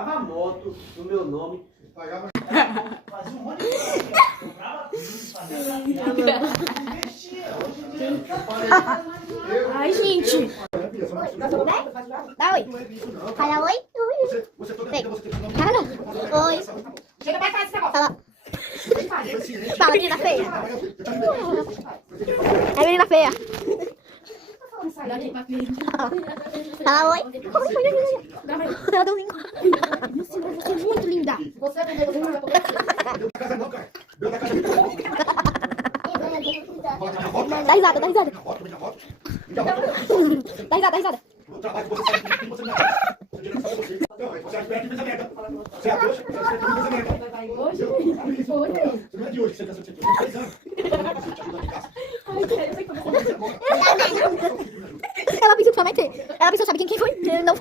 Pagava a moto no meu nome. Fazia um monte de coisa. Comprava tudo, fazia investia. Hoje em dia não trabalha. Ai, gente. Dá oi. Fala oi. Vem. Fala. Oi. Chega pra cá esse negócio. Fala. Fala, menina feia. É menina feia. Fala oi. Ela deu língua. Você é muito linda. Você aprendeu a falar pra Dá risada, dá risada. Dá risada, dá risada. Ela pensou que somente. Ela pensou, sabe quem foi? Não.